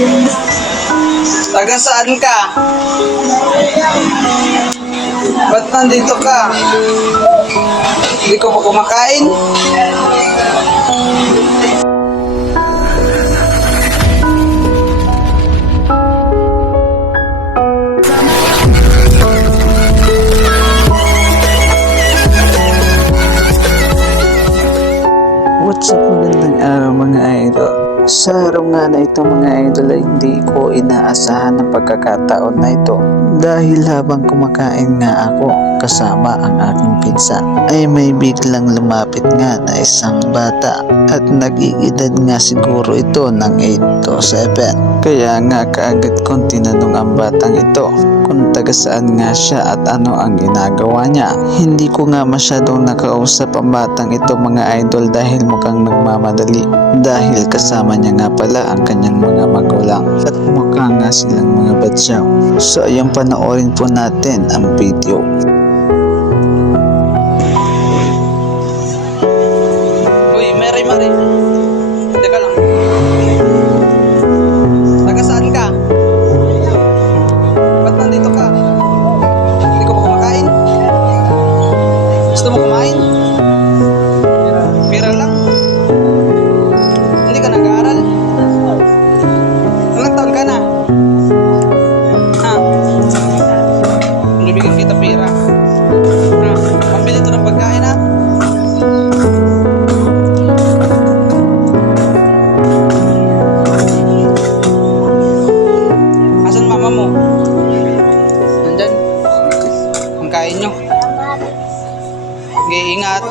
Taga saan ka? Ba't nandito ka? Hindi ko pa kumakain? What's up, magandang araw mga idol. Sa araw nga na ito mga idol ay hindi ko inaasahan ang pagkakataon na ito. Dahil habang kumakain nga ako kasama ang aking pinsan ay may biglang lumapit nga na isang bata at nag-iedad nga siguro ito ng 8 to 7. Kaya nga kaagad kong tinanong ang batang ito kung taga saan nga siya at ano ang ginagawa niya. Hindi ko nga masyadong nakausap ang batang ito mga idol dahil mukhang nagmamadali. Dahil kasama niya nga pala ang kanyang mga magulang at mukha nga silang mga badsyaw. So ayun, panoorin po natin ang video. Uy, Mary. Teka lang. Taga saan ka? Ba't nandito ka? Hindi ko pa kumakain? Gusto mo kumain? Pira lang? Hindi ka nag-aaral? Ilang taon ka na? Ha? Bibigyan kita pira. Ha? Pambili ito ng pagkain ha? Asan mama mo? Nandyan. Pangkain nyo. Okay, ingat.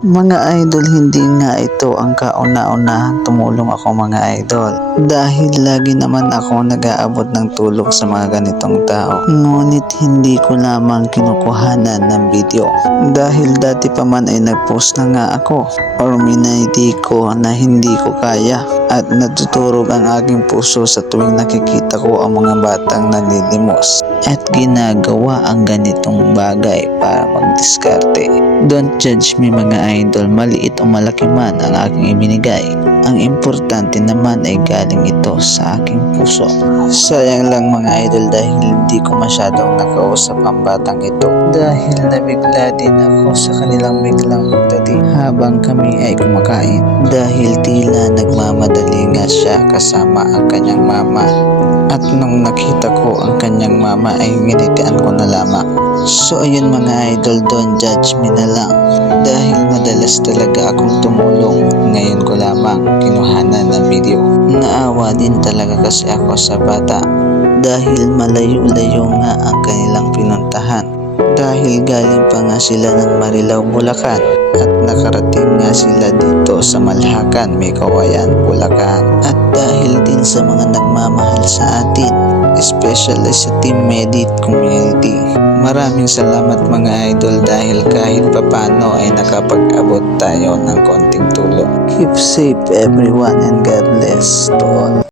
Mga idol, hindi nga ito ang kauna-unahang tumulong ako mga idol. Dahil lagi naman ako nag-aabot ng tulong sa mga ganitong tao. Ngunit hindi ko lamang kinukuhanan ng video. Dahil dati pa man ay nag-post na nga ako or minaydi ko na hindi ko kaya. At natuturog ang aking puso sa tuwing nakikita ko ang mga batang nalilimos at ginagawa ang ganitong bagay para magdiskarte. Don't judge me mga idol, maliit o malaki man ang aking ibinigay. Ang importante naman ay galing ito sa aking puso. Sayang lang mga idol dahil hindi ko masyadong nakausap ang batang ito. Dahil nabigla din ako sa kanilang biglang pagdating habang kami ay kumakain. Dahil tila nagmamadali nga siya kasama ang kanyang mama. At nung nakita ko ang kanyang mama ay nginitaan ko na lamang. So ayun mga idol, don't judge me na lang. Dahil madalas talaga akong tumulong. Ngayon ko lamang kinuhanan ng video. Naawa din talaga kasi ako sa bata. Dahil malayo-layo nga ang kanilang pinuntahan. Dahil galing pa nga sila ng Marilao, Bulacan. At nakarating nga sila dito sa Malhacan, May Kawayan, Bulacan. At dahil din sa mga nagmamahal sa atin, especially sa Team Medit Community. Maraming salamat mga idol dahil kahit papano ay nakapag-abot tayo ng konting tulong. Keep safe everyone and God bless to all.